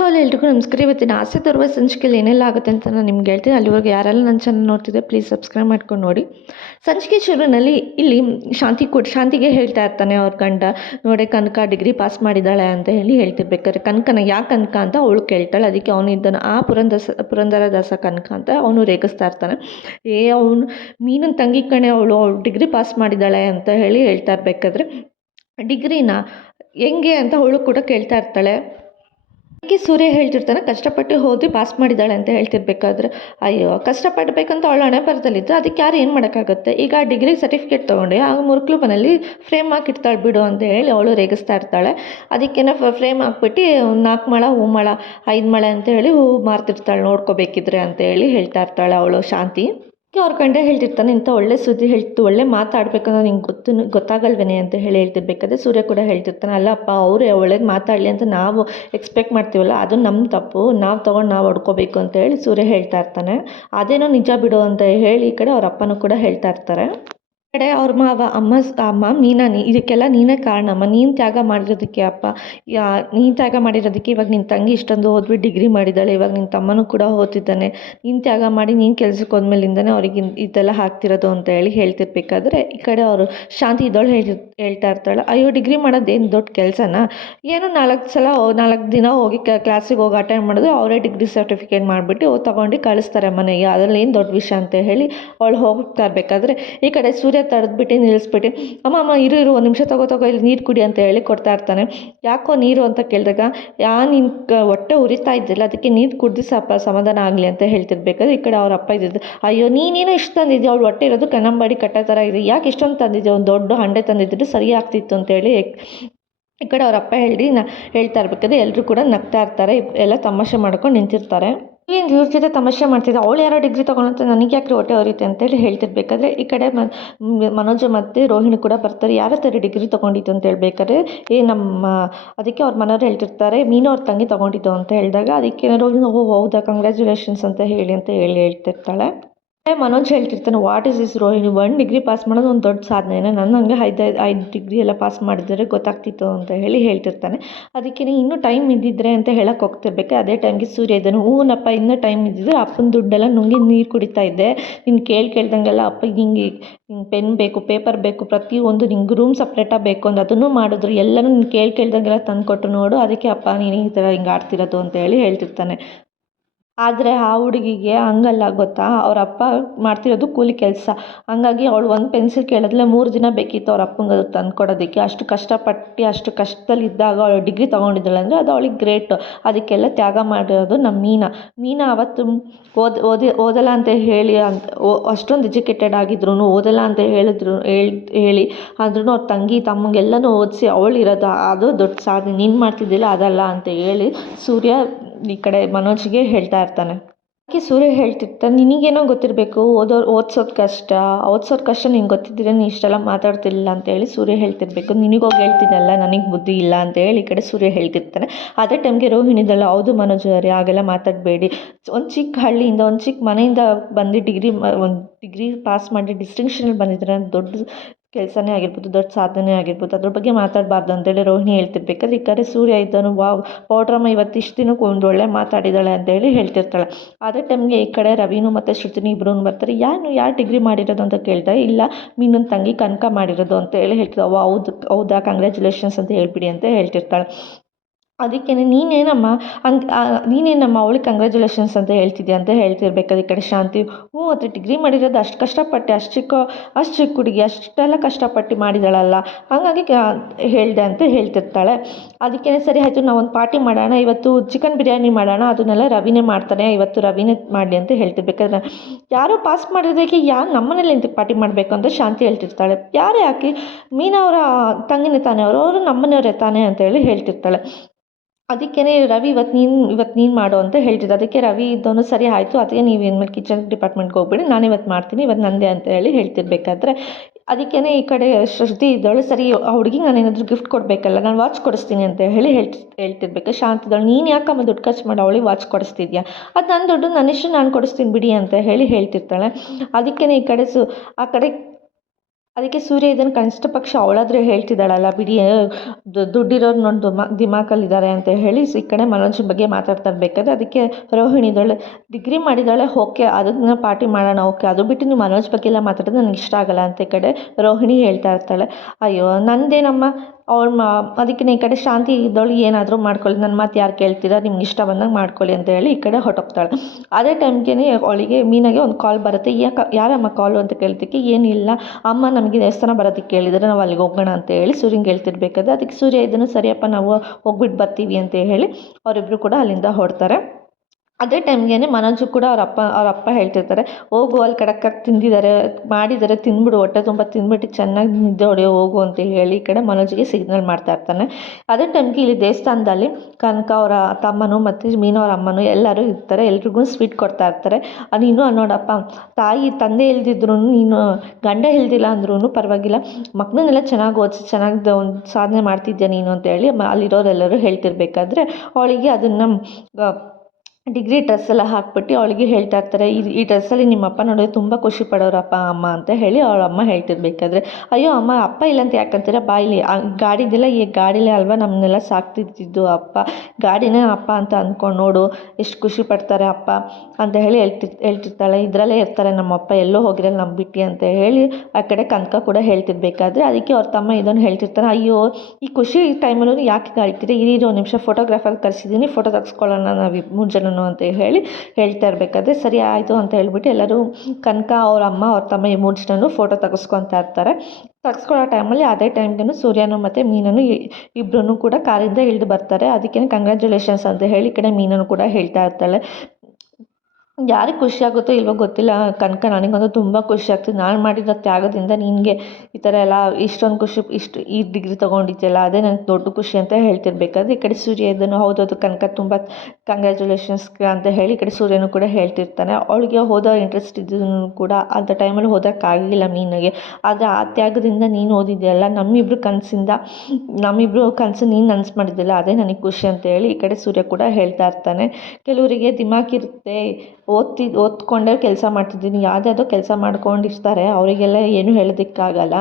Hello ಎಲ್ರಿಗೂ ನಮಸ್ಕಾರ. ಇವತ್ತಿನ ಆಸೆ ತರುವ ಸಂಚಿಕೆಯಲ್ಲಿ ಏನೆಲ್ಲ ಆಗುತ್ತೆ ಅಂತ ನಾನು ನಿಮ್ಗೆ ಹೇಳ್ತೀನಿ. ಅಲ್ಲಿವರೆಗೂ ಯಾರೆಲ್ಲ ನನ್ನ ಚಾನಲ್ ನೋಡ್ತಿದ್ದೆ ಪ್ಲೀಸ್ ಸಬ್ಸ್ಕ್ರೈಬ್ ಮಾಡ್ಕೊಂಡು ನೋಡಿ. ಸಂಚಿಕೆ ಶುರುವಿನಲ್ಲಿ ಇಲ್ಲಿ ಶಾಂತಿಗೆ ಹೇಳ್ತಾ ಇರ್ತಾನೆ ಅವ್ರ ಗಂಡ, ನೋಡಿ ಕನಕ ಡಿಗ್ರಿ ಪಾಸ್ ಮಾಡಿದ್ದಾಳೆ ಅಂತ ಹೇಳಿ ಹೇಳ್ತಿರ್ಬೇಕಾದ್ರೆ ಕನಕನ ಯಾಕೆ ಕನಕ ಅಂತ ಅವಳು ಕೇಳ್ತಾಳೆ. ಅದಕ್ಕೆ ಅವನು ಇದ್ದಾನೆ ಆ ಪುರಂದರದಾಸ ಕನಕ ಅಂತ ಅವನು ರೇಗಿಸ್ತಾ ಇರ್ತಾನೆ. ಅವನು ಮೀನನ ತಂಗಿ ಕಣೆ ಅವಳು ಡಿಗ್ರಿ ಪಾಸ್ ಮಾಡಿದ್ದಾಳೆ ಅಂತ ಹೇಳಿ ಹೇಳ್ತಾ ಇರ್ಬೇಕಾದ್ರೆ ಡಿಗ್ರಿನ ಹೆಂಗೆ ಅಂತ ಅವಳು ಕೂಡ ಕೇಳ್ತಾ ಇರ್ತಾಳೆ. ಅದಕ್ಕೆ ಸೂರ್ಯ ಹೇಳ್ತಿರ್ತಾನೆ ಕಷ್ಟಪಟ್ಟು ಓದಿ ಪಾಸ್ ಮಾಡಿದ್ದಾಳೆ ಅಂತ ಹೇಳ್ತಿರ್ಬೇಕಾದ್ರೆ, ಅಯ್ಯೋ ಕಷ್ಟಪಡಬೇಕಂತ ಅವಳು ಹಣೆ ಬರದಲ್ಲಿದ್ದು ಅದಕ್ಕೆ ಯಾರು ಏನು ಮಾಡೋಕ್ಕಾಗುತ್ತೆ, ಈಗ ಡಿಗ್ರಿ ಸರ್ಟಿಫಿಕೇಟ್ ತೊಗೊಂಡೆ ಆಗ ಮುರುಕ್ಲು ಮನೇಲಿ ಫ್ರೇಮ್ ಹಾಕಿರ್ತಾಳೆ ಬಿಡು ಅಂತ ಹೇಳಿ ಅವಳು ರೇಗಿಸ್ತಾ ಇರ್ತಾಳೆ. ಅದಕ್ಕೇನೆ ಫ್ರೇಮ್ ಹಾಕ್ಬಿಟ್ಟು 4 ಮೊಳ ಹೂ ಮೊಳ 5 ಮೊಳ ಅಂತ ಹೇಳಿ ಹೂ ಮಾರ್ತಿರ್ತಾಳೆ ನೋಡ್ಕೋಬೇಕಿದ್ರೆ ಅಂತ ಹೇಳಿ ಹೇಳ್ತಾ ಇರ್ತಾಳೆ ಅವಳು ಶಾಂತಿ. ಅವ್ರ ಗಂಡ ಹೇಳ್ತಿರ್ತಾನೆ ಇಂಥ ಒಳ್ಳೆ ಸುದ್ದಿ ಒಳ್ಳೆ ಮಾತಾಡ್ಬೇಕಂದ್ರೆ ನಿಂಗೆ ಗೊತ್ತಾಗಲ್ವೇನೆ ಅಂತ ಹೇಳಿ ಹೇಳ್ತಿರ್ಬೇಕಾದ್ರೆ ಸೂರ್ಯ ಕೂಡ ಹೇಳ್ತಿರ್ತಾನೆ, ಅಲ್ಲಪ್ಪ ಅವರೇ ಒಳ್ಳೇದು ಮಾತಾಡಲಿ ಅಂತ ನಾವು ಎಕ್ಸ್ಪೆಕ್ಟ್ ಮಾಡ್ತೀವಲ್ಲ ಅದು ನಮ್ಮ ತಪ್ಪು, ನಾವು ತೊಗೊಂಡು ನಾವು ಹೊಡ್ಕೋಬೇಕು ಅಂತ ಹೇಳಿ ಸೂರ್ಯ ಹೇಳ್ತಾ ಇರ್ತಾನೆ. ಅದೇನೋ ನಿಜ ಬಿಡು ಅಂತ ಹೇಳಿ ಈ ಕಡೆ ಅವ್ರ ಅಪ್ಪನೂ ಕೂಡ ಹೇಳ್ತಾ ಇರ್ತಾರೆ. ಕಡೆ ಅವ್ರ ಮಾವ ಅಮ್ಮ ಮೀನಾ ಇದಕ್ಕೆಲ್ಲ ನೀನೇ ಕಾರಣಮ್ಮ, ನೀನು ತ್ಯಾಗ ಮಾಡಿರೋದಕ್ಕೆ ಅಪ್ಪ, ನೀನು ತ್ಯಾಗ ಮಾಡಿರೋದಕ್ಕೆ ಇವಾಗ ನಿನ್ನ ತಂಗಿ ಇಷ್ಟೊಂದು ಓದ್ಬಿಟ್ಟು ಡಿಗ್ರಿ ಮಾಡಿದ್ದಾಳೆ, ಇವಾಗ ನಿನ್ನ ತಮ್ಮನೂ ಕೂಡ ಓದ್ತಿದ್ದಾನೆ, ನೀನು ತ್ಯಾಗ ಮಾಡಿ ನೀನು ಕೆಲ್ಸಕ್ಕೆ ಹೋದ್ಮೇಲಿಂದನೇ ಅವ್ರಿಗೆ ಇದೆಲ್ಲ ಹಾಕ್ತಿರೋದು ಅಂತ ಹೇಳಿ ಹೇಳ್ತಿರ್ಬೇಕಾದ್ರೆ ಈ ಕಡೆ ಅವರು ಶಾಂತಿ ಇದ್ದವಳು ಹೇಳ್ತಾ ಇರ್ತಾಳೆ, ಅಯ್ಯೋ ಡಿಗ್ರಿ ಮಾಡೋದೇನು ದೊಡ್ಡ ಕೆಲಸನಾ, ಏನೋ 4 ದಿನ ಹೋಗಿ ಕ್ಲಾಸಿಗೆ ಹೋಗಿ ಅಟೆಂಡ್ ಮಾಡಿದ್ರೆ ಅವರೇ ಡಿಗ್ರಿ ಸರ್ಟಿಫಿಕೇಟ್ ಮಾಡಿಬಿಟ್ಟು ತೊಗೊಂಡು ಕಳಿಸ್ತಾರೆ ಮನೆಗೆ, ಅದರಲ್ಲಿ ಏನು ದೊಡ್ಡ ವಿಷಯ ಅಂತ ಹೇಳಿ ಅವಳು ಹೋಗ್ತಾ ಇರಬೇಕಾದ್ರೆ ಈ ಕಡೆ ಸೂರ್ಯ ತಡೆದ್ಬಿಟ್ಟು ನಿಲ್ಲಿಸ್ಬಿಟ್ಟು ಅಮ್ಮ ಇರು ಒಂದು ನಿಮಿಷ ತಗೋ ಇಲ್ಲಿ ನೀರು ಕುಡಿ ಅಂತ ಹೇಳಿ ಕೊಡ್ತಾ ಇರ್ತಾನೆ. ಯಾಕೋ ನೀರು ಅಂತ ಕೇಳಿದಾಗ ನಿನ್ನ ಹೊಟ್ಟೆ ಉರಿತಾ ಇದ್ದಿಲ್ಲ ಅದಕ್ಕೆ ನೀರು ಕುಡ್ದು ಸಮಾಧಾನ ಆಗಲಿ ಅಂತ ಹೇಳ್ತಿರ್ಬೇಕಾದ್ರೆ ಈ ಕಡೆ ಅವ್ರ ಅಪ್ಪ ಇದ್ದಿದ್ದು, ಅಯ್ಯೋ ನೀನೇನೋ ಇಷ್ಟು ತಂದಿದ್ಯಾ, ಅವಳು ಹೊಟ್ಟೆ ಇರೋದು ಕನ್ನಂಬಾಡಿ ಕಟ್ಟೋ ಥರ ಇದೆ, ಯಾಕೆ ಇಷ್ಟೊಂದು ತಂದಿದ್ಯಾ, ಒಂದು ದೊಡ್ಡ ಹಂಡೆ ತಂದಿದ್ದರೆ ಸರಿ ಆಗ್ತಿತ್ತು ಅಂತೇಳಿ ಈ ಕಡೆ ಅವ್ರ ಅಪ್ಪ ಹೇಳ್ತಾ ಇರ್ಬೇಕಾದ್ರೆ ಎಲ್ಲರೂ ಕೂಡ ನಗ್ತಾ ಇರ್ತಾರೆ, ಎಲ್ಲ ತಮಾಷೆ ಮಾಡ್ಕೊಂಡು ನಿಂತಿರ್ತಾರೆ. ಏನು ಇವ್ರ ಜೊತೆ ತಮಾಷೆ ಮಾಡ್ತಿದ್ದೆ, ಅವಳು ಯಾರೋ ಡಿಗ್ರಿ ತೊಗೊಳಂತ ನನಗೆ ಯಾಕೆ ಹೊಟ್ಟೆ ಹೊರೀತೆ ಅಂತೇಳಿ ಹೇಳ್ತಿರ್ಬೇಕಾದ್ರೆ ಈ ಕಡೆ ಮನೋಜ್ ಮತ್ತು ರೋಹಿಣಿ ಕೂಡ ಬರ್ತಾರೆ, ಯಾರ ಥರ ಡಿಗ್ರಿ ತೊಗೊಂಡಿದ್ದು ಅಂತ ಹೇಳ್ಬೇಕಾದ್ರೆ ಅದಕ್ಕೆ ಅವ್ರ ಮನೆಯವ್ರು ಹೇಳ್ತಿರ್ತಾರೆ ಮೀನು ಅವ್ರ ತಂಗಿ ತೊಗೊಂಡಿದ್ದು ಅಂತ ಹೇಳಿದಾಗ ಅದಕ್ಕೆ ರೋಹಿಣಿ ಹೌದಾ ಕಂಗ್ರ್ಯಾಚುಲೇಷನ್ಸ್ ಅಂತ ಹೇಳಿ ಹೇಳ್ತಿರ್ತಾಳೆ. ಮನೋಜ್ ಹೇಳ್ತಿರ್ತಾನೆ, what is this Rohini, 1 degree pass ಮಾಡೋದು ಒಂದು ದೊಡ್ಡ ಸಾಧನೆನೇ, ನನ್ನ ಹಂಗೆ 5 ಡಿಗ್ರಿ ಎಲ್ಲ ಪಾಸ್ ಮಾಡಿದರೆ ಗೊತ್ತಾಗ್ತಿತ್ತು ಅಂತ ಹೇಳಿ ಹೇಳ್ತಿರ್ತಾನೆ. ಅದಕ್ಕೆ ಇನ್ನೂ ಟೈಮ್ ಇದ್ದಿದ್ರೆ ಅಂತ ಹೇಳಕ್ಕೆ ಹೋಗ್ತಿರ್ಬೇಕು, ಅದೇ ಟೈಮ್ಗೆ ಸೂರ್ಯ ಇದ್ದಾನೆ, ಹೂನಪ್ಪ ಇನ್ನೂ ಟೈಮ್ ಇದ್ದಿದ್ರೆ ಅಪ್ಪನ ದುಡ್ಡೆಲ್ಲ ನುಂಗಿ ನೀರು ಕುಡಿತಾ ಇದ್ದೆ, ನೀನು ಕೇಳ್ದಂಗೆಲ್ಲ ಅಪ್ಪ ಹಿಂಗೆ ಪೆನ್ ಬೇಕು ಪೇಪರ್ ಬೇಕು ಪ್ರತಿಯೊಂದು ನಿಂಗೆ ರೂಮ್ ಸಪ್ರೇಟಾಗಿ ಬೇಕು ಅಂತ ಅದನ್ನು ಮಾಡಿದ್ರು, ಎಲ್ಲನೂ ನೀನು ಕೇಳ್ದಂಗೆಲ್ಲ ತಂದು ಕೊಟ್ಟು ನೋಡು, ಅದಕ್ಕೆ ಅಪ್ಪ ನೀನು ಈ ಥರ ಹಿಂಗೆ ಆಡ್ತಿರೋದು ಅಂತ ಹೇಳಿ ಹೇಳ್ತಿರ್ತಾನೆ. ಆದರೆ ಆ ಹುಡುಗಿಗೆ ಹಂಗಲ್ಲ ಗೊತ್ತಾ, ಅವ್ರ ಅಪ್ಪ ಮಾಡ್ತಿರೋದು ಕೂಲಿ ಕೆಲಸ, ಹಂಗಾಗಿ ಅವಳು ಒಂದು ಪೆನ್ಸಿಲ್ ಕೇಳಿದ್ಲೆ 3 ದಿನ ಬೇಕಿತ್ತು ಅವ್ರ ಅಪ್ಪಂಗೆ ಅದು ತಂದು ಕೊಡೋದಕ್ಕೆ, ಅಷ್ಟು ಅಷ್ಟು ಕಷ್ಟದಲ್ಲಿದ್ದಾಗ ಅವಳು ಡಿಗ್ರಿ ತೊಗೊಂಡಿದ್ದಾಳೆ ಅಂದರೆ ಅದು ಅವಳಿಗೆ ಗ್ರೇಟ್, ಅದಕ್ಕೆಲ್ಲ ತ್ಯಾಗ ಮಾಡಿರೋದು ನಮ್ಮ ಮೀನಾ ಅವತ್ತು ಓದಲ್ಲ ಅಂತ ಹೇಳಿ ಅಷ್ಟೊಂದು ಎಜುಕೇಟೆಡ್ ಆಗಿದ್ರು ಓದಲ್ಲ ಅಂತ ಹೇಳಿ ಆದ್ರೂ ಅವ್ರ ತಂಗಿ ತಮ್ಮಗೆಲ್ಲನೂ ಓದಿಸಿ ಅವಳಿರೋದು ಅದು ದೊಡ್ಡ ಸಾಧನೆ, ನೀನು ಮಾಡ್ತಿದ್ದಿಲ್ಲ ಅದಲ್ಲ ಅಂತ ಹೇಳಿ ಸೂರ್ಯ ಈ ಕಡೆ ಮನೋಜ್ಗೆ ಹೇಳ್ತಾ ಇರ್ತಾನೆ. ಅದಕ್ಕೆ ಸೂರ್ಯ ಹೇಳ್ತಿರ್ತಾನೆ, ನಿನಗೇನೋ ಗೊತ್ತಿರಬೇಕು ಓದ್ಸೋದು ಕಷ್ಟ ನಿಂಗೆ ಗೊತ್ತಿದ್ದರೆ ನೀನು ಇಷ್ಟೆಲ್ಲ ಮಾತಾಡ್ತಿಲ್ಲ ಅಂತ ಹೇಳಿ ಸೂರ್ಯ ಹೇಳ್ತಿರ್ಬೇಕು, ನಿನಗೋಗಿ ಹೇಳ್ತೀನಲ್ಲ ನನಗೆ ಬುದ್ಧಿ ಇಲ್ಲ ಅಂತ ಹೇಳಿ ಈ ಕಡೆ ಸೂರ್ಯ ಹೇಳ್ತಿರ್ತಾನೆ. ಅದೇ ಟೈಮ್ಗೆ ರೋಹಿಣಿದಲ್ಲ, ಹೌದು ಮನೋಜ್ ಅವರೇ ಹಾಗೆಲ್ಲ ಮಾತಾಡಬೇಡಿ, ಒಂದು ಚಿಕ್ಕ ಹಳ್ಳಿಯಿಂದ ಒಂದು ಚಿಕ್ಕ ಮನೆಯಿಂದ ಬಂದು ಡಿಗ್ರಿ ಪಾಸ್ ಮಾಡಿ ಡಿಸ್ಟಿಂಕ್ಷನಲ್ಲಿ ಬಂದಿದ್ರೆ ದೊಡ್ಡ ಕೆಲಸನೇ ಆಗಿರ್ಬೋದು, ದೊಡ್ಡ ಸಾಧನೆ ಆಗಿರ್ಬೋದು, ಅದ್ರ ಬಗ್ಗೆ ಮಾತಾಡಬಾರ್ದು ಅಂತೇಳಿ ರೋಹಿಣಿ ಹೇಳ್ತಿರ್ಬೇಕಾದ್ರೆ ಈ ಕಡೆ ಸೂರ್ಯ ಇದ್ದನು, ಪೌಡ್ರಮ್ಮ ಇವತ್ತು ಇಷ್ಟು ದಿನಕ್ಕೆ ಒಂದು ಒಳ್ಳೆ ಮಾತಾಡಿದ್ದಾಳೆ ಅಂತೇಳಿ ಹೇಳ್ತಿರ್ತಾಳೆ. ಅದೇ ಟೈಮ್ಗೆ ಈ ಕಡೆ ರವಿನೂ ಮತ್ತು ಶ್ರುತಿನೂ ಇಬ್ಬರೂ ಬರ್ತಾರೆ, ಯಾರು ಡಿಗ್ರಿ ಮಾಡಿರೋದು ಅಂತ ಕೇಳ್ತಾರೆ, ಇಲ್ಲ ಮೀನನ ತಂಗಿ ಕನಕ ಮಾಡಿರೋದು ಅಂತ ಹೇಳಿ ಹೇಳ್ತಿದ್ದೆ, ಹೌದಾ ಕಂಗ್ರ್ಯಾಚುಲೇಷನ್ಸ್ ಅಂತ ಹೇಳ್ಬಿಡಿ ಅಂತ ಹೇಳ್ತಿರ್ತಾಳೆ. ಅದಕ್ಕೆ ನೀನೇನಮ್ಮ ಅವಳಿಗೆ ಕಂಗ್ರ್ಯಾಚುಲೇಷನ್ಸ್ ಅಂತ ಹೇಳ್ತಿದ್ಯಾ ಅಂತ ಹೇಳ್ತಿರ್ಬೇಕಾದ್ರೆ ಈ ಕಡೆ ಶಾಂತಿ, ಅದು ಡಿಗ್ರಿ ಮಾಡಿರೋದು ಅಷ್ಟು ಕಷ್ಟಪಟ್ಟು ಅಷ್ಟು ಚಿಕ್ಕ ಹುಡುಗಿ ಅಷ್ಟೆಲ್ಲ ಕಷ್ಟಪಟ್ಟು ಮಾಡಿದಾಳಲ್ಲ ಹಾಗಾಗಿ ಹೇಳಿದೆ ಅಂತ ಹೇಳ್ತಿರ್ತಾಳೆ. ಅದಕ್ಕೆ ಸರಿ ಆಯಿತು ನಾವೊಂದು ಪಾರ್ಟಿ ಮಾಡೋಣ, ಇವತ್ತು ಚಿಕನ್ ಬಿರಿಯಾನಿ ಮಾಡೋಣ, ಅದನ್ನೆಲ್ಲ ರವಿನೇ ಮಾಡ್ತಾನೆ, ಇವತ್ತು ರವಿನೇ ಮಾಡಲಿ ಅಂತ ಹೇಳ್ತಿರ್ಬೇಕಾದ್ರೆ ಯಾರೋ ಪಾಸ್ ಮಾಡಿರೋದಕ್ಕೆ ನಮ್ಮನೇಲಿ ಎಂತ ಪಾರ್ಟಿ ಮಾಡಬೇಕು ಅಂತ ಶಾಂತಿ ಹೇಳ್ತಿರ್ತಾಳೆ. ಯಾರೇ ಯಾಕೆ ಮೀನಾ ಅವರ ತಂಗಿನೇ ತಾನೇ ಅವರು ನಮ್ಮನೆಯವರೇ ತಾನೇ ಅಂತ ಹೇಳಿ ಹೇಳ್ತಿರ್ತಾಳೆ. ಅದಕ್ಕೇ ರವಿ ಇವತ್ತು ನೀನು ಮಾಡು ಅಂತ ಹೇಳ್ತಿದ್ದೆ. ಅದಕ್ಕೆ ರವಿ ಇದ್ದವನು ಸರಿ ಆಯಿತು, ಅದಕ್ಕೆ ನೀವು ಇನ್ಮೇಲೆ ಕಿಚನ್ ಡಿಪಾರ್ಟ್ಮೆಂಟ್ಗೆ ಹೋಗ್ಬಿಡಿ, ನಾನು ಇವತ್ತು ಮಾಡ್ತೀನಿ, ಇವತ್ತು ನಂದೇ ಅಂತ ಹೇಳಿ ಹೇಳ್ತಿರ್ಬೇಕಾದ್ರೆ ಅದಕ್ಕೇ ಈ ಕಡೆ ಶ್ರುತಿ ಇದ್ದವಳು, ಸರಿ ಆ ಹುಡುಗಿಗೆ ನಾನು ಏನಾದರೂ ಗಿಫ್ಟ್ ಕೊಡಬೇಕಲ್ಲ, ನಾನು ವಾಚ್ ಕೊಡಿಸ್ತೀನಿ ಅಂತ ಹೇಳಿ ಹೇಳ್ತಿರ್ಬೇಕು. ಶಾಂತಿ ಇದ್ದವಳು, ನೀನು ಯಾಕಮ್ಮ ದುಡ್ಡು ಖರ್ಚು ಮಾಡಿ ಅವಳಿಗೆ ವಾಚ್ ಕೊಡಿಸ್ತಿದ್ಯಾ, ಅದು ನನ್ನ ದುಡ್ಡು ನನ್ನಿಷ್ಟು ನಾನು ಕೊಡಿಸ್ತೀನಿ ಬಿಡಿ ಅಂತ ಹೇಳಿ ಹೇಳ್ತಿರ್ತಾಳೆ. ಅದಕ್ಕೇ ಈ ಕಡೆ ಆ ಕಡೆ ಅದಕ್ಕೆ ಸೂರ್ಯ ಇದನ್ನು ಕನಿಷ್ಠ ಪಕ್ಷ ಅವಳಾದರೆ ಹೇಳ್ತಿದ್ದಾಳಲ್ಲ ಬಿಡಿ, ದುಡ್ಡಿರೋರು ನೋಡಿ ದಿಮಾಕಲ್ಲಿದ್ದಾರೆ ಅಂತ ಹೇಳಿ ಈ ಕಡೆ ಮನೋಜ್ ಬಗ್ಗೆ ಮಾತಾಡ್ತಾ ಇರಬೇಕಾದ್ರೆ ಅದಕ್ಕೆ ರೋಹಿಣಿ ಇದ್ದಾಳೆ, ಡಿಗ್ರಿ ಮಾಡಿದ್ದಾಳೆ ಓಕೆ, ಅದನ್ನ ಪಾರ್ಟಿ ಮಾಡೋಣ ಓಕೆ, ಅದು ಬಿಟ್ಟು ನೀವು ಮನೋಜ್ ಬಗ್ಗೆ ಎಲ್ಲ ಮಾತಾಡೋದು ನನಗೆ ಇಷ್ಟ ಆಗಲ್ಲ ಅಂತ ಈ ಕಡೆ ರೋಹಿಣಿ ಹೇಳ್ತಾ ಇರ್ತಾಳೆ. ಅಯ್ಯೋ ನಂದೇನಮ್ಮ ಅವಳು ಅದಕ್ಕೆ ಈ ಕಡೆ ಶಾಂತಿ ಇದ್ದವಳು ಏನಾದರೂ ಮಾಡ್ಕೊಳ್ಳಿ, ನನ್ನ ಮಾತು ಯಾರು ಕೇಳ್ತೀರಾ, ನಿಮ್ಗೆ ಇಷ್ಟ ಬಂದಾಗ ಮಾಡ್ಕೊಳ್ಳಿ ಅಂತ ಹೇಳಿ ಈ ಕಡೆ ಹೊರಟೋಗ್ತಾಳೆ. ಅದೇ ಟೈಮ್ಗೆ ಅವಳಿಗೆ ಮೀನಾಗೆ ಒಂದು ಕಾಲ್ ಬರುತ್ತೆ. ಯಾರಮ್ಮ ಕಾಲು ಅಂತ ಕೇಳ್ತಿಕ್ಕೆ ಏನಿಲ್ಲ ಅಮ್ಮ ನಮಗೆ ದೇವಸ್ಥಾನ ಬರೋದಕ್ಕೆ ಕೇಳಿದರೆ ನಾವು ಅಲ್ಲಿಗೆ ಹೋಗೋಣ ಅಂತ ಹೇಳಿ ಸೂರ್ಯಂಗೆ ಹೇಳ್ತಿರ್ಬೇಕಾದ್ರೆ ಅದಕ್ಕೆ ಸೂರ್ಯ ಇದನ್ನು ಸರಿಯಪ್ಪ ನಾವು ಹೋಗ್ಬಿಟ್ಟು ಬರ್ತೀವಿ ಅಂತ ಹೇಳಿ ಅವರಿಬ್ಬರು ಕೂಡ ಅಲ್ಲಿಂದ ಹೊರಡ್ತಾರೆ. ಅದೇ ಟೈಮ್ಗೆ ಮನೋಜು ಕೂಡ ಅವ್ರ ಅಪ್ಪ ಹೇಳ್ತಿರ್ತಾರೆ, ಹೋಗು ಅಲ್ಲಿ ಕಡಕ್ಕಾಗಿ ತಿಂದಿದ್ದಾರೆ ಮಾಡಿದ್ದಾರೆ, ತಿಂದ್ಬಿಡು ಹೊಟ್ಟೆ ತುಂಬ ತಿಂದ್ಬಿಟ್ಟು ಚೆನ್ನಾಗಿ ನಿದ್ದೆ ಹೊಡೆಯೋ ಹೋಗು ಅಂತ ಹೇಳಿ ಈ ಕಡೆ ಮನೋಜಿಗೆ ಸಿಗ್ನಲ್ ಮಾಡ್ತಾ ಇರ್ತಾನೆ. ಅದೇ ಟೈಮ್ಗೆ ಇಲ್ಲಿ ದೇವಸ್ಥಾನದಲ್ಲಿ ಕನಕ ಅವರ ತಮ್ಮನು ಮತ್ತು ಮೀನು ಅವ್ರ ಅಮ್ಮನೂ ಎಲ್ಲರೂ ಇರ್ತಾರೆ, ಎಲ್ರಿಗೂ ಸ್ವೀಟ್ ಕೊಡ್ತಾ ಇರ್ತಾರೆ. ನೀನು ನೋಡಪ್ಪ ತಂದೆ ಇಲ್ದಿದ್ರು ನೀನು ಗಂಡ ಇಲ್ದಿಲ್ಲ ಅಂದ್ರೂ ಪರವಾಗಿಲ್ಲ, ಮಕ್ಕಳನ್ನೆಲ್ಲ ಚೆನ್ನಾಗಿ ಓದಿಸಿ ಚೆನ್ನಾಗಿ ಒಂದು ಸಾಧನೆ ಮಾಡ್ತಿದ್ಯಾ ನೀನು ಅಂತ ಹೇಳಿ ಅಲ್ಲಿರೋರೆಲ್ಲರೂ ಹೇಳ್ತಿರ್ಬೇಕಾದ್ರೆ ಅವಳಿಗೆ ಅದನ್ನು ಡಿಗ್ರಿ ಡ್ರೆಸ್ ಎಲ್ಲ ಹಾಕ್ಬಿಟ್ಟು ಅವಳಿಗೆ ಹೇಳ್ತಾ ಇರ್ತಾರೆ, ಈ ಡ್ರೆಸ್ಸಲ್ಲಿ ನಿಮ್ಮ ಅಪ್ಪ ನೋಡಿದ್ರೆ ತುಂಬ ಖುಷಿ ಪಡೋರಪ್ಪ ಅಮ್ಮ ಅಂತ ಹೇಳಿ ಅವ್ರ ಅಮ್ಮ ಹೇಳ್ತಿರ್ಬೇಕಾದ್ರೆ, ಅಯ್ಯೋ ಅಮ್ಮ ಅಪ್ಪ ಇಲ್ಲ ಅಂತ ಯಾಕಂತೀರ ಬಾಯಿಲಿ ಗಾಡಿದೆಲ್ಲ ಈ ಗಾಡಿಲೇ ಅಲ್ವಾ ನಮ್ಮನ್ನೆಲ್ಲ ಸಾಕ್ತಿದ್ದಿದ್ದು ಅಪ್ಪ, ಗಾಡಿನೇ ಅಪ್ಪ ಅಂತ ಅಂದ್ಕೊಂಡು ನೋಡು ಎಷ್ಟು ಖುಷಿ ಪಡ್ತಾರೆ ಅಪ್ಪ ಅಂತ ಹೇಳಿ ಹೇಳ್ತಿರ್ತಾಳೆ. ಇದರಲ್ಲೇ ಇರ್ತಾರೆ ನಮ್ಮ ಅಪ್ಪ, ಎಲ್ಲೋ ಹೋಗಿರಲ್ಲ ನಮ್ಮ ಬಿಟ್ಟು ಅಂತ ಹೇಳಿ ಆ ಕಡೆ ಕನಕ ಕೂಡ ಹೇಳ್ತಿರ್ಬೇಕಾದ್ರೆ ಅದಕ್ಕೆ ಅವ್ರ ತಮ್ಮ ಇದನ್ನು ಹೇಳ್ತಿರ್ತಾನೆ, ಅಯ್ಯೋ ಈ ಖುಷಿ ಟೈಮಲ್ಲೂ ಯಾಕೆ ಗಾಳ್ತೀರಿ, ಇರೋ ಒಂದು ನಿಮಿಷ ಫೋಟೋಗ್ರಾಫರ್ ಕರೆಸಿದ್ದೀನಿ, ಫೋಟೋ ತೆಗೆಸ್ಕೊಳ್ಳೋಣ ನಾವು 3 ಜನನು ಅಂತ ಹೇಳಿ ಹೇಳ್ತಾ ಇರಬೇಕಾದ್ರೆ ಸರಿ ಆಯಿತು ಅಂತ ಹೇಳ್ಬಿಟ್ಟು ಎಲ್ಲರೂ ಕನಕ ಅವ್ರ ಅಮ್ಮ ಅವ್ರ ತಮ್ಮ ಈ 3 ಜನನು ಫೋಟೋ ತೆಗೆಸ್ಕೊತಾ ಇರ್ತಾರೆ. ತೆಗೆಸ್ಕೊಳ್ಳೋ ಟೈಮಲ್ಲಿ ಅದೇ ಟೈಮ್ಗೆ ಸೂರ್ಯನು ಮತ್ತು ಮೀನನು ಇಬ್ಬರೂ ಕೂಡ ಕಾರಿಂದ ಇಳಿದು ಬರ್ತಾರೆ. ಅದಕ್ಕೆ ಕಂಗ್ರ್ಯಾಚುಲೇಷನ್ಸ್ ಅಂತ ಹೇಳಿ ಈ ಕಡೆ ಮೀನನು ಕೂಡ ಹೇಳ್ತಾ ಇರ್ತಾಳೆ. ಯಾರಿಗೆ ಖುಷಿ ಆಗುತ್ತೋ ಇಲ್ವೋ ಗೊತ್ತಿಲ್ಲ ಕನಕ, ನನಗಂತೂ ತುಂಬ ಖುಷಿ ಆಗ್ತದೆ, ನಾನು ಮಾಡಿರೋ ತ್ಯಾಗದಿಂದ ನಿನಗೆ ಈ ಥರ ಎಲ್ಲ ಇಷ್ಟೊಂದು ಈ ಡಿಗ್ರಿ ತೊಗೊಂಡಿದ್ಯಲ್ಲ ಅದೇ ನನಗೆ ದೊಡ್ಡ ಖುಷಿ ಅಂತ ಹೇಳ್ತಿರ್ಬೇಕಾದ್ರೆ ಈ ಕಡೆ ಸೂರ್ಯ ಇದನ್ನು ಹೌದೌದು ಕನಕ ತುಂಬ ಕಂಗ್ರ್ಯಾಚುಲೇಷನ್ಸ್ ಅಂತ ಹೇಳಿ ಈ ಕಡೆ ಸೂರ್ಯನು ಕೂಡ ಹೇಳ್ತಿರ್ತಾನೆ. ಅವಳಿಗೆ ಓದೋ ಇಂಟ್ರೆಸ್ಟ್ ಇದ್ರೂ ಕೂಡ ಅಂಥ ಟೈಮಲ್ಲಿ ಓದೋಕ್ಕಾಗಲಿಲ್ಲ ಮೀನಿಗೆ, ಆದರೆ ಆ ತ್ಯಾಗದಿಂದ ನೀನು ಓದಿದ್ಯಲ್ಲ, ನಮ್ಮಿಬ್ರು ಕನಸು ನೀನು ನನಸು ಮಾಡಿದ್ಯಲ್ಲ ಅದೇ ನನಗೆ ಖುಷಿ ಅಂತ ಹೇಳಿ ಈ ಕಡೆ ಸೂರ್ಯ ಕೂಡ ಹೇಳ್ತಾ ಇರ್ತಾನೆ. ಕೆಲವರಿಗೆ ದಿಮಾಕಿರುತ್ತೆ, ಓದ್ಕೊಂಡೇ ಕೆಲಸ ಮಾಡ್ತಿದ್ದೀನಿ, ಯಾವುದ್ಯಾವುದೋ ಕೆಲಸ ಮಾಡ್ಕೊಂಡಿರ್ತಾರೆ, ಅವರಿಗೆಲ್ಲ ಏನೂ ಹೇಳೋದಕ್ಕಾಗಲ್ಲ,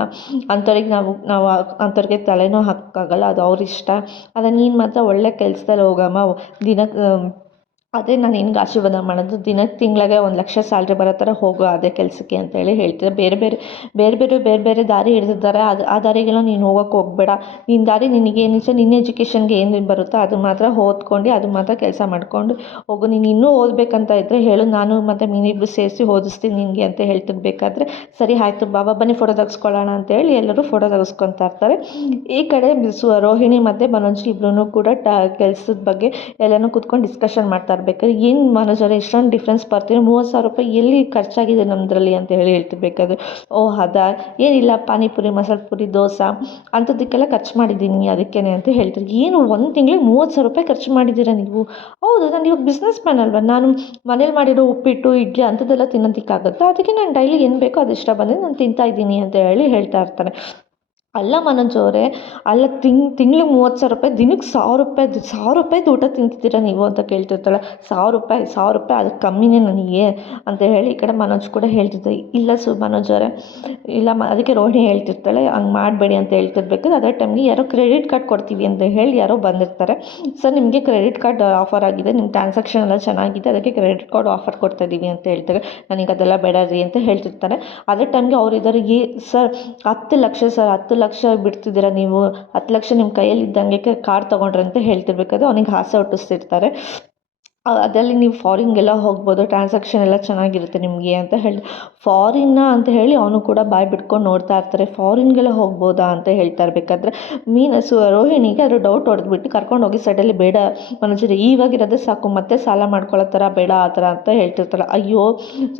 ಅಂಥವ್ರಿಗೆ ನಾವು ಅಂಥವ್ರಿಗೆ ತಲೆನೂ ಹಾಕೋಕ್ಕಾಗಲ್ಲ, ಅದು ಅವ್ರ ಇಷ್ಟ. ಆದರೆ ನೀನು ಮಾತ್ರ ಒಳ್ಳೆ ಕೆಲಸದಲ್ಲಿ ಹೋಗಮ್ಮ, ದಿನಕ್ಕೆ ಅದೇ ನಾನು ನಿನ್ಗೆ ಆಶೀರ್ವಾದ ಮಾಡೋದು, ತಿಂಗಳಿಗೆ 1,00,000 ಸ್ಯಾಲ್ರಿ ಬರೋ ಥರ ಹೋಗು ಅದೇ ಕೆಲಸಕ್ಕೆ ಅಂತ ಹೇಳಿ ಹೇಳ್ತಿದ್ದೆ. ಬೇರೆ ಬೇರೆ ದಾರಿ ಹಿಡಿದಿದ್ದಾರೆ, ಆ ದಾರಿಗೆಲ್ಲ ನೀನು ಹೋಗೋಕ್ಕೆ ಹೋಗಬೇಡ, ನಿನ್ನ ದಾರಿ ನಿನಗೇನಿಷ್ಟ, ನಿನ್ನ ಎಜುಕೇಷನ್ಗೆ ಏನು ಬರುತ್ತೋ ಅದು ಮಾತ್ರ ಓದ್ಕೊಂಡು ಅದು ಮಾತ್ರ ಕೆಲಸ ಮಾಡಿಕೊಂಡು ಹೋಗು. ನೀನು ಇನ್ನೂ ಓದಬೇಕಂತ ಇದ್ದರೆ ಹೇಳು, ನಾನು ಮತ್ತು ಮೀನಿಬ್ರು ಸೇರಿಸಿ ಓದಿಸ್ತೀನಿ ನಿನಗೆ ಅಂತ ಹೇಳ್ತಿರ್ಬೇಕಾದ್ರೆ ಸರಿ ಆಯಿತು ಬಾಬಾ ಬನ್ನಿ ಫೋಟೋ ತೆಗೆಸ್ಕೊಳ್ಳೋಣ ಅಂತ ಹೇಳಿ ಎಲ್ಲರೂ ಫೋಟೋ ತೆಗೆಸ್ಕೊತಾ ಇರ್ತಾರೆ. ಈ ಕಡೆ ರೋಹಿಣಿ ಮತ್ತು ಮನೋಜ್ ಇಬ್ಬರೂ ಕೂಡ ಕೆಲಸದ ಬಗ್ಗೆ ಎಲ್ಲನೂ ಕೂತ್ಕೊಂಡು ಡಿಸ್ಕಷನ್ ಮಾಡ್ತಾರೆ. ಬೇಕಾದ್ರೆ ಏನು ಮನೋಜರ ಇಷ್ಟೊಂದು ಡಿಫ್ರೆನ್ಸ್ ಬರ್ತೀವಿ, 30,000 ರೂಪಾಯಿ ಎಲ್ಲಿ ಖರ್ಚಾಗಿದೆ ನಮ್ಮದ್ರಲ್ಲಿ ಅಂತ ಹೇಳಿ ಹೇಳ್ತಿರ್ಬೇಕಾದ್ರೆ, ಓಹ್ ಅದಾ ಏನಿಲ್ಲ ಪಾನಿಪುರಿ ಮಸಾಲೆ ಪುರಿ ದೋಸೆ ಅಂಥದ್ದಕ್ಕೆಲ್ಲ ಖರ್ಚು ಮಾಡಿದ್ದೀನಿ ಅದಕ್ಕೇ ಅಂತ ಹೇಳ್ತಾರೆ. ಏನು ಒಂದು ತಿಂಗಳಿಗೆ 30,000 ರೂಪಾಯಿ ಖರ್ಚು ಮಾಡಿದ್ದೀರಾ ನೀವು? ಹೌದು, ನಾನು ಇವಾಗ ಬಿಸ್ನೆಸ್ ಮ್ಯಾನ್ ಅಲ್ವಾ, ನಾನು ಮನೇಲಿ ಮಾಡಿರೋ ಉಪ್ಪಿಟ್ಟು ಇಡ್ಲಿ ಅಂಥದ್ದೆಲ್ಲ ತಿನ್ನೋದಕ್ಕಾಗುತ್ತಾ, ಅದಕ್ಕೆ ನಾನು ಡೈಲಿ ಏನು ಬೇಕೋ ಅದು ಇಷ್ಟ ಬಂದಿದ್ದು ನಾನು ತಿಂತಾಯಿದ್ದೀನಿ ಅಂತ ಹೇಳಿ ಹೇಳ್ತಾ ಇರ್ತಾನೆ. ಅಲ್ಲ ಮನೋಜ್ ಅವರೇ, ಅಲ್ಲ ತಿಂಗ್ಳಿಗೆ 30,000 ರೂಪಾಯಿ, ದಿನಕ್ಕೆ 1,000 ರೂಪಾಯಿದು ಊಟ ತಿಂತಿದ್ದೀರಾ ನೀವು ಅಂತ ಕೇಳ್ತಿರ್ತಾಳೆ. 1,000 ರೂಪಾಯಿ ಅದು ಕಮ್ಮಿನೇ ನನಗೆ ಅಂತ ಹೇಳಿ ಈ ಕಡೆ ಮನೋಜ್ ಕೂಡ ಹೇಳ್ತಿರ್ತಾರೆ. ಇಲ್ಲ ಮನೋಜ್ ಅವರೇ ಇಲ್ಲ ಅದಕ್ಕೆ ರೋಹಿಣಿ ಹೇಳ್ತಿರ್ತಾಳೆ ಹಂಗೆ ಮಾಡಬೇಡಿ ಅಂತ ಹೇಳ್ತಿರ್ಬೇಕಾದ್ರೆ ಅದೇ ಟೈಮ್ಗೆ ಯಾರೋ ಕ್ರೆಡಿಟ್ ಕಾರ್ಡ್ ಕೊಡ್ತೀವಿ ಅಂತ ಹೇಳಿ ಯಾರೋ ಬಂದಿರ್ತಾರೆ. ಸರ್ ನಿಮಗೆ ಕ್ರೆಡಿಟ್ ಕಾರ್ಡ್ ಆಫರ್ ಆಗಿದೆ, ನಿಮ್ಮ ಟ್ರಾನ್ಸಾಕ್ಷನ್ ಎಲ್ಲ ಚೆನ್ನಾಗಿದೆ, ಅದಕ್ಕೆ ಕ್ರೆಡಿಟ್ ಕಾರ್ಡ್ ಆಫರ್ ಕೊಡ್ತಾ ಇದ್ದೀವಿ ಅಂತ ಹೇಳ್ತಾರೆ. ನನಗೆ ಅದೆಲ್ಲ ಬೇಡ ರೀ ಅಂತ ಹೇಳ್ತಿರ್ತಾರೆ. ಅದೇ ಟೈಮ್ಗೆ ಅವರಿದ್ದಾರೆ, ಸರ್ 10 ಲಕ್ಷ ಸರ್, 10 ಲಕ್ಷ ಬಿಡ್ತಿದ್ದೀರಾ ನೀವು, 10 ಲಕ್ಷ ನಿಮ್ಮ ಕೈಯಲ್ಲಿ ಇದ್ದಂಗೆ ಕಾರ್ ತೊಗೊಂಡ್ರೆ ಅಂತ ಹೇಳ್ತಿರ್ಬೇಕಾದ್ರೆ ಅವನಿಗೆ ಆಸೆ ಹುಟ್ಟಿಸ್ತಿರ್ತಾರೆ. ಅದರಲ್ಲಿ ನೀವು ಫಾರಿನ್ಗೆಲ್ಲ ಹೋಗ್ಬೋದು, ಟ್ರಾನ್ಸಾಕ್ಷನ್ ಎಲ್ಲ ಚೆನ್ನಾಗಿರುತ್ತೆ ನಿಮಗೆ ಅಂತ ಹೇಳಿ, ಫಾರಿನ್ನ ಅಂತ ಹೇಳಿ ಅವನು ಕೂಡ ಬಾಯಿ ಬಿಟ್ಕೊಂಡು ನೋಡ್ತಾ ಇರ್ತಾರೆ. ಫಾರಿನ್ಗೆಲ್ಲ ಹೋಗ್ಬೋದಾ ಅಂತ ಹೇಳ್ತಾ ಇರಬೇಕಾದ್ರೆ ರೋಹಿಣಿಗೆ ಅದು ಡೌಟ್ ಹೊಡೆದ್ಬಿಟ್ಟು ಕರ್ಕೊಂಡೋಗಿ ಸೈಡಲ್ಲಿ ಬೇಡ ಮನೋಜರೇ ಇವಾಗಿರೋದೇ ಸಾಕು, ಮತ್ತೆ ಸಾಲ ಮಾಡ್ಕೊಳ್ಳೋ ಥರ ಬೇಡ ಆ ಥರ ಅಂತ ಹೇಳ್ತಿರ್ತಾರೆ. ಅಯ್ಯೋ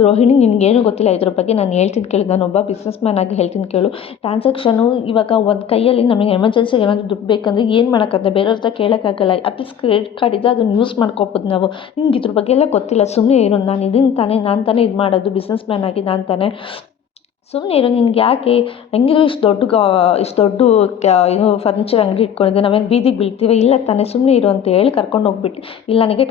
ರೋಹಿಣಿ ನಿನಗೇನು ಗೊತ್ತಿಲ್ಲ ಇದ್ರ ಬಗ್ಗೆ, ನಾನು ಹೇಳ್ತೀನಿ ಕೇಳು, ನಾನೊಬ್ಬ ಬಿಸ್ನೆಸ್ ಮ್ಯಾನ್ ಆಗಿ ಹೇಳ್ತೀನಿ ಕೇಳು. ಟ್ರಾನ್ಸಾಕ್ಷನು ಇವಾಗ ಒಂದು ಕೈಯಲ್ಲಿ ನಮಗೆ ಎಮರ್ಜೆನ್ಸಿಗೆ ಏನಾದರೂ ದುಡ್ಡು ಬೇಕಂದರೆ ಏನು ಮಾಡೋಕ್ಕಾಗತ್ತೆ, ಬೇರೆಯವ್ರ ಹತ್ರ ಕೇಳೋಕ್ಕಾಗಲ್ಲ. ಅಟ್ಲೀಸ್ಟ್ ಕ್ರೆಡಿಟ್ ಕಾರ್ಡ್ ಇದೆ, ಅದನ್ನು ಯೂಸ್ ಮಾಡ್ಕೋಬೋದು ನಾವು. ನಿಮ್ಗೆ ಇದ್ರ ಬಗ್ಗೆ ಎಲ್ಲ ಗೊತ್ತಿಲ್ಲ, ಸುಮ್ಮನೆ ಏನು, ನಾನು ತಾನೇ ಇದು ಮಾಡೋದು, ಬಿಸ್ನೆಸ್ ಮ್ಯಾನ್ ಆಗಿ ನಾನು ತಾನೇ ಸುಮ್ಮನೆ ಇರು, ನಿನ್ಗೆ ಯಾಕೆ ಹೆಂಗಿದ್ರು ಇಷ್ಟು ದೊಡ್ಡ ಏನು ಫರ್ನಿಚರ್ ಅಂಗಡಿ ಇಟ್ಕೊಂಡಿದ್ದೆ, ನಾವೇನು ಬೀದಿಗೆ ಬೀಳ್ತೀವಿ ಇಲ್ಲ ತಾನೇ, ಸುಮ್ಮನೆ ಇರು ಅಂತ ಹೇಳಿ ಕರ್ಕೊಂಡು ಹೋಗ್ಬಿಟ್ಟು, ಇಲ್ಲ ನನಗೆ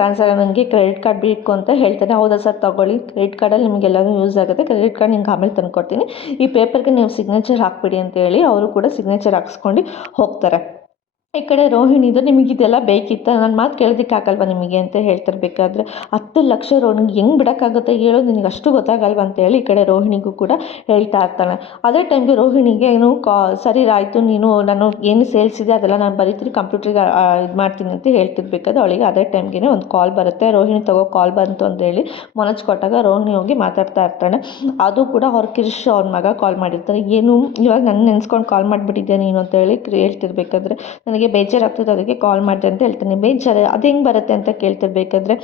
ಕ್ರೆಡಿಟ್ ಕಾರ್ಡ್ ಬೇಕು ಅಂತ ಹೇಳ್ತಾನೆ. ಹೌದಾ ಸರ್ ತಗೊಳ್ಳಿ, ಕ್ರೆಡಿಟ್ ಕಾರ್ಡಲ್ಲಿ ನಿಮಗೆಲ್ಲನೂ ಯೂಸ್ ಆಗುತ್ತೆ, ಕ್ರೆಡಿಟ್ ಕಾರ್ಡ್ ನಿಮ್ಗೆ ಆಮೇಲೆ ತಂದು ಕೊಡ್ತೀನಿ, ಈ ಪೇಪರ್ಗೆ ನೀವು ಸಿಗ್ನೇಚರ್ ಹಾಕ್ಬಿಡಿ ಅಂತ ಹೇಳಿ ಅವರು ಕೂಡ ಸಿಗ್ನೇಚರ್ ಹಾಕ್ಸ್ಕೊಂಡು ಹೋಗ್ತಾರೆ. ಈ ಕಡೆ ರೋಹಿಣಿದು, ನಿಮಗೆ ಇದೆಲ್ಲ ಬೇಕಿತ್ತ, ನನ್ನ ಮಾತು ಕೇಳೋದಕ್ಕಾಗಲ್ವ ನಿಮಗೆ ಅಂತ ಹೇಳ್ತಿರ್ಬೇಕಾದ್ರೆ, 10 ಲಕ್ಷ ನಿಂಗೆ ಹೆಂಗೆ ಬಿಡೋಕ್ಕಾಗುತ್ತೆ ಹೇಳೋ, ನಿನಗೆ ಅಷ್ಟು ಗೊತ್ತಾಗಲ್ವ ಅಂತ ಹೇಳಿ ಈ ಕಡೆ ರೋಹಿಣಿಗೂ ಕೂಡ ಹೇಳ್ತಾ ಇರ್ತಾನೆ. ಅದೇ ಟೈಮ್ಗೆ ರೋಹಿಣಿಗೆ ಏನು ಸರಿ ಆಯಿತು, ನೀನು ನಾನು ಏನು ಸೇಲ್ಸ್ ಇದೆ ಅದೆಲ್ಲ ನಾನು ಬರೀತೀನಿ, ಕಂಪ್ಯೂಟ್ರಿಗೆ ಇದು ಮಾಡ್ತೀನಿ ಅಂತ ಹೇಳ್ತಿರ್ಬೇಕಾದ್ರೆ ಅವಳಿಗೆ ಅದೇ ಟೈಮ್ಗೆ ಒಂದು ಕಾಲ್ ಬರುತ್ತೆ. ರೋಹಿಣಿ ತಗೋ ಕಾಲ್ ಬಂತು ಅಂತ ಹೇಳಿ ಮೊನಚ್ ಕೊಟ್ಟಾಗ ರೋಹಿಣಿ ಹೋಗಿ ಮಾತಾಡ್ತಾ ಇರ್ತಾನೆ. ಅದು ಕೂಡ ಅವ್ರ ಕಿರಿಶ್ ಅವ್ರ ಮಗ ಕಾಲ್ ಮಾಡಿರ್ತಾರೆ. ಏನು ಇವಾಗ ನನ್ನ ನೆನೆಸ್ಕೊಂಡು ಕಾಲ್ ಮಾಡಿಬಿಟ್ಟಿದ್ದೆ ನೀನು ಅಂತ ಹೇಳಿ ಹೇಳ್ತಿರ್ಬೇಕಾದ್ರೆ, ನನಗೆ ಬೇಜಾರಾಗ್ತದೆ ಅದಕ್ಕೆ ಕಾಲ್ ಮಾಡಿದೆ ಅಂತ ಹೇಳ್ತಾನೆ. ಬೇಜಾರು ಅದು ಹೆಂಗೆ ಬರುತ್ತೆ ಅಂತ ಕೇಳ್ತಿರ್ಬೇಕಾದ್ರೆ,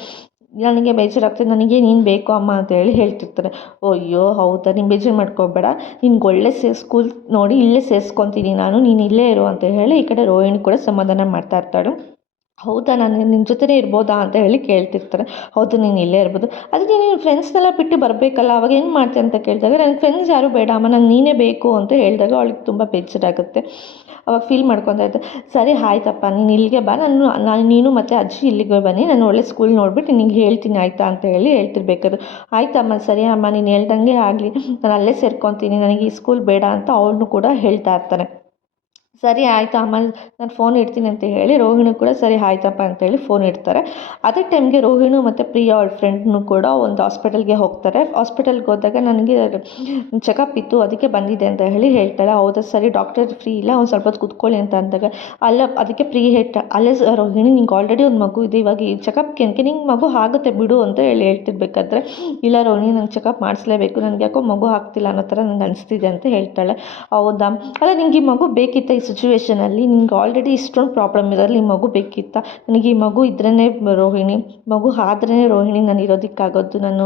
ನನಗೆ ಬೇಜಾರಾಗ್ತದೆ, ನನಗೆ ನೀನು ಬೇಕು ಅಮ್ಮ ಅಂತ ಹೇಳಿ ಹೇಳ್ತಿರ್ತಾರೆ. ಅಯ್ಯೋ ಹೌದಾ, ನೀನು ಬೇಜಾರು ಮಾಡ್ಕೋಬೇಡ, ನಿನ್ಗೆ ಒಳ್ಳೆ ಸ್ಕೂಲ್ ನೋಡಿ ಇಲ್ಲೇ ಸೇರಿಸ್ಕೊತೀನಿ ನಾನು, ನೀನು ಇಲ್ಲೇ ಇರು ಅಂತ ಹೇಳಿ ಈ ಕಡೆ ರೋಹಿಣಿ ಕೂಡ ಸಮಾಧಾನ ಮಾಡ್ತಾ ಇರ್ತಾಳೆ. ಹೌದಾ, ನಾನು ನಿನ್ನ ಜೊತೆನೇ ಇರ್ಬೋದಾ ಅಂತ ಹೇಳಿ ಕೇಳ್ತಿರ್ತಾರೆ. ಹೌದು, ನೀನು ಇಲ್ಲೇ ಇರ್ಬೋದು, ಅದಕ್ಕೆ ನೀನು ಫ್ರೆಂಡ್ಸ್ನೆಲ್ಲ ಬಿಟ್ಟು ಬರಬೇಕಲ್ಲ, ಅವಾಗ ಏನು ಮಾಡ್ತೀಯ ಅಂತ ಕೇಳಿದಾಗ, ನನಗೆ ಫ್ರೆಂಡ್ಸ್ ಯಾರೂ ಬೇಡ ಅಮ್ಮ, ನಂಗೆ ನೀನೇ ಬೇಕು ಅಂತ ಹೇಳಿದಾಗ ಅವಳಿಗೆ ತುಂಬ ಬೇಜಾರಾಗುತ್ತೆ. ಅವಾಗ ಫೀಲ್ ಮಾಡ್ಕೊತಾ ಇದ್ದೆ. ಸರಿ ಆಯ್ತಪ್ಪ, ನೀನು ಇಲ್ಲಿಗೆ ಬಾ, ನೀನು ಮತ್ತು ಅಜ್ಜಿ ಇಲ್ಲಿಗೆ ಬನ್ನಿ, ನಾನು ಒಳ್ಳೆ ಸ್ಕೂಲ್ ನೋಡ್ಬಿಟ್ಟು ನಿನಗೆ ಹೇಳ್ತೀನಿ ಆಯಿತಾ ಅಂತ ಹೇಳಿ ಹೇಳ್ತಿರ್ಬೇಕಾದ್ರೆ, ಆಯ್ತಮ್ಮ ಸರಿ ಅಮ್ಮ ನೀನು ಹೇಳ್ದಂಗೆ ಆಗಲಿ, ನಾನು ಅಲ್ಲೇ ಸೇರ್ಕೊತೀನಿ, ನನಗೆ ಈ ಸ್ಕೂಲ್ ಬೇಡ ಅಂತ ಅವನು ಕೂಡ ಹೇಳ್ತಾ ಇರ್ತಾನೆ. ಸರಿ ಆಯಿತು ಅಮ್ಮ, ನಾನು ಫೋನ್ ಇಡ್ತೀನಿ ಅಂತ ಹೇಳಿ ರೋಹಿಣಿ ಕೂಡ ಸರಿ ಆಯ್ತಪ್ಪ ಅಂತೇಳಿ ಫೋನ್ ಇಡ್ತಾರೆ. ಅದೇ ಟೈಮ್ಗೆ ರೋಹಿಣಿ ಮತ್ತು ಪ್ರಿಯಾ ಅವಳ ಫ್ರೆಂಡ್ನು ಕೂಡ ಒಂದು ಹಾಸ್ಪಿಟಲ್ಗೆ ಹೋಗ್ತಾರೆ. ಹಾಸ್ಪಿಟಲ್ಗೆ ಹೋದಾಗ ನನಗೆ ಚೆಕಪ್ ಇತ್ತು ಅದಕ್ಕೆ ಬಂದಿದೆ ಅಂತ ಹೇಳಿ ಹೇಳ್ತಾಳೆ. ಹೌದಾ ಸರಿ, ಡಾಕ್ಟರ್ ಫ್ರೀ ಇಲ್ಲ, ಒಂದು ಸ್ವಲ್ಪ ಹೊತ್ತು ಕೂತ್ಕೊಳ್ಳಿ ಅಂತ ಅಂದಾಗ, ಅಲ್ಲ ಅದಕ್ಕೆ ಪ್ರಿಯ ಹೇಳ್ತಾಳೆ, ಅಲ್ಲೇ ರೋಹಿಣಿ ನಿಂಗೆ ಆಲ್ರೆಡಿ ಒಂದು ಮಗು ಇದೆ, ಇವಾಗ ಈ ಚೆಕಪ್ಗೆ ಅನ್ಕೆ ನಿಂಗೆ ಮಗು ಆಗುತ್ತೆ ಬಿಡು ಅಂತ ಹೇಳಿ ಹೇಳ್ತಿರ್ಬೇಕಾದ್ರೆ, ಇಲ್ಲ ರೋಹಿಣಿ ನಂಗೆ ಚೆಕಪ್ ಮಾಡಿಸ್ಲೇಬೇಕು, ನನಗೆ ಯಾಕೋ ಮಗು ಆಗ್ತಿಲ್ಲ ಅನ್ನೋ ಥರ ನಂಗೆ ಅನಿಸ್ತಿದೆ ಅಂತ ಹೇಳ್ತಾಳೆ. ಹೌದಾ, ಅಲ್ಲ ನಿಂಗೆ ಈ ಮಗು ಬೇಕಿತ್ತ, ಈ ಸಿಚುವೇಷನಲ್ಲಿ ನಿಂಗೆ ಆಲ್ರೆಡಿ ಇಷ್ಟೊಂದು ಪ್ರಾಬ್ಲಮ್ ಇರೋದ್ರಲ್ಲಿ ಈ ಮಗು ಬೇಕಿತ್ತ, ನನಗೆ ಈ ಮಗು ಇದ್ರೇ ರೋಹಿಣಿ, ಮಗು ಆದ್ರೇ ರೋಹಿಣಿ ನಾನು ಇರೋದಕ್ಕಾಗೋದು, ನಾನು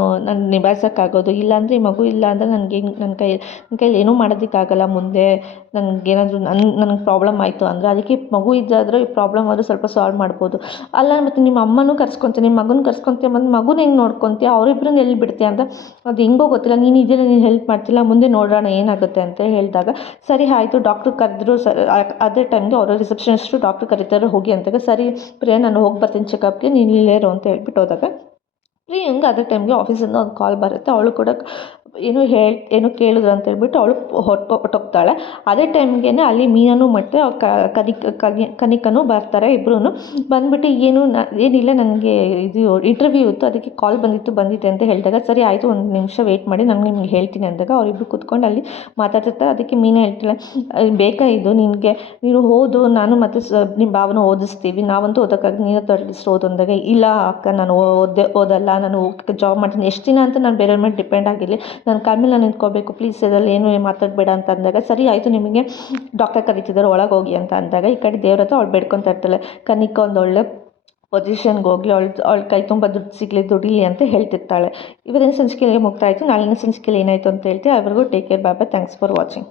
ನಿಭಾಯಿಸೋಕ್ಕಾಗೋದು, ಇಲ್ಲಾಂದರೆ ಈ ಮಗು ಇಲ್ಲ ಅಂದರೆ ನನಗೆ ನನ್ನ ಕೈಯಲ್ಲಿ ಏನೂ ಮಾಡೋದಕ್ಕಾಗಲ್ಲ, ಮುಂದೆ ನನಗೇನಾದರೂ ನನಗೆ ಪ್ರಾಬ್ಲಮ್ ಆಯಿತು ಅಂದರೆ, ಅದಕ್ಕೆ ಮಗು ಇದ್ದಾದರೆ ಈ ಪ್ರಾಬ್ಲಮ್ ಆದರೂ ಸ್ವಲ್ಪ ಸಾಲ್ವ್ ಮಾಡ್ಬೋದು. ಅಲ್ಲ ಮತ್ತು ನಿಮ್ಮ ಅಮ್ಮನೂ ಕರ್ಸ್ಕೊತೀಯ, ನಿಮ್ಮ ಮಗನ ಕರ್ಸ್ಕೊತೀಯ, ಮತ್ತು ಮಗುನ ಹೆಂಗೆ ನೋಡ್ಕೊತೀಯ, ಅವರಿಬ್ಬರನ್ನ ಎಲ್ಲಿ ಬಿಡ್ತೀಯ ಅಂತ, ಅದು ಹೆಂಗೋ ಗೊತ್ತಿಲ್ಲ, ನೀನು ಇದೆಯಲ್ಲ ನೀನು ಹೆಲ್ಪ್ ಮಾಡ್ತಿಲ್ಲ, ಮುಂದೆ ನೋಡೋಣ ಏನಾಗುತ್ತೆ ಅಂತ ಹೇಳಿದಾಗ, ಸರಿ ಆಯಿತು ಡಾಕ್ಟ್ರು ಕರೆದ್ರು. ಅದೇ ಟೈಮ್ಗೆ ಅವರು ರಿಸೆಪ್ಷನಿಸ್ಟು ಡಾಕ್ಟ್ರು ಕರೀತಾರೆ ಹೋಗಿ ಅಂತಾಗ, ಸರಿ ಪ್ರಿಯಾ ನಾನು ಹೋಗಿ ಬರ್ತೀನಿ ಚೆಕಪ್ಗೆ, ನೀನು ಇಲ್ಲೇ ಇರು ಅಂತ ಹೇಳ್ಬಿಟ್ಟು ಹೋದಾಗ, ಪ್ರಿಯಂಗೆ ಅದೇ ಟೈಮ್ಗೆ ಆಫೀಸಿಂದ ಒಂದು ಕಾಲ್ ಬರುತ್ತೆ. ಅವಳು ಕೂಡ ಏನೋ ಕೇಳಿದ್ರು ಅಂತ ಹೇಳ್ಬಿಟ್ಟು ಅವಳು ಹೊಟ್ಟೋಗ್ತಾಳೆ. ಅದೇ ಟೈಮ್ಗೆ ಅಲ್ಲಿ ಮೀನನು ಮತ್ತು ಕನಿಕನು ಬರ್ತಾರೆ. ಇಬ್ಬರೂ ಬಂದುಬಿಟ್ಟು ಏನಿಲ್ಲ ನನಗೆ ಇದು ಇಂಟರ್ವ್ಯೂ ಇತ್ತು, ಅದಕ್ಕೆ ಕಾಲ್ ಬಂದಿದೆ ಅಂತ ಹೇಳಿದಾಗ, ಸರಿ ಆಯಿತು ಒಂದು ನಿಮಿಷ ವೆಯ್ಟ್ ಮಾಡಿ ನಾನು ನಿಮ್ಗೆ ಹೇಳ್ತೀನಿ ಅಂದಾಗ, ಅವರಿಬ್ಬರು ಕೂತ್ಕೊಂಡು ಅಲ್ಲಿ ಮಾತಾಡ್ತಿರ್ತಾರೆ. ಅದಕ್ಕೆ ಮೀನು ಹೇಳ್ತಾಳೆ, ಬೇಕಾ ಇದು ನಿನಗೆ, ನೀನು ಓದು, ನಾನು ಮತ್ತು ನಿಮ್ಮ ಭಾವನ ಓದಿಸ್ತೀವಿ, ನಾವಂತೂ ಓದೋಕ್ಕಾಗಿ ನೀನು ಅಟ್ಲೀಸ್ಟ್ ಓದು ಅಂದಾಗ, ಇಲ್ಲ ಅಕ್ಕ ನಾನು ಓದಲ್ಲ, ನಾನು ಜಾಬ್ ಮಾಡ್ತೀನಿ, ಎಷ್ಟು ದಿನ ಅಂತ ನಾನು ಬೇರೆಯವ್ರ ಮೇಲೆ ಡಿಪೆಂಡ್ ಆಗಿರಲಿ, ನನ್ನ ಕಾಲ ಮೇಲೆ ನಾನು ನಿಂತ್ಕೋಬೇಕು, ಪ್ಲೀಸ್ ಇದರಲ್ಲಿ ಏನು ಮಾತಾಡಬೇಡ ಅಂತ ಅಂದಾಗ, ಸರಿ ಆಯಿತು ನಿಮಗೆ ಡಾಕ್ಟರ್ ಕರೀತಿದ್ದಾರೆ ಒಳಗೆ ಹೋಗಿ ಅಂತ ಅಂದಾಗ, ಈ ಕಡೆ ದೇವ್ರ ಹತ್ರ ಅವಳು ಬೇಡ್ಕೊತಾ ಇರ್ತಾಳೆ, ಕನಿಕ ಒಂದು ಒಳ್ಳೆ ಪೊಸಿಷನ್ಗೆ ಹೋಗಲಿ, ಅವಳ ಕೈ ತುಂಬ ದುಡ್ಡು ಸಿಗಲಿ, ದುಡಿಲಿ ಅಂತ ಹೇಳ್ತಿರ್ತಾಳೆ. ಇವತ್ತಿನ ಸಂಚಿಕೆಯಲ್ಲಿ ಮುಗ್ತಾಯಿತು. ನಾಳಿನ ಸಂಚಿಕೆಯಲ್ಲಿ ಏನಾಯಿತು ಅಂತ ಹೇಳ್ತೀವಿ. ಅವ್ರಿಗೂ take care, bye bye, thanks for watching.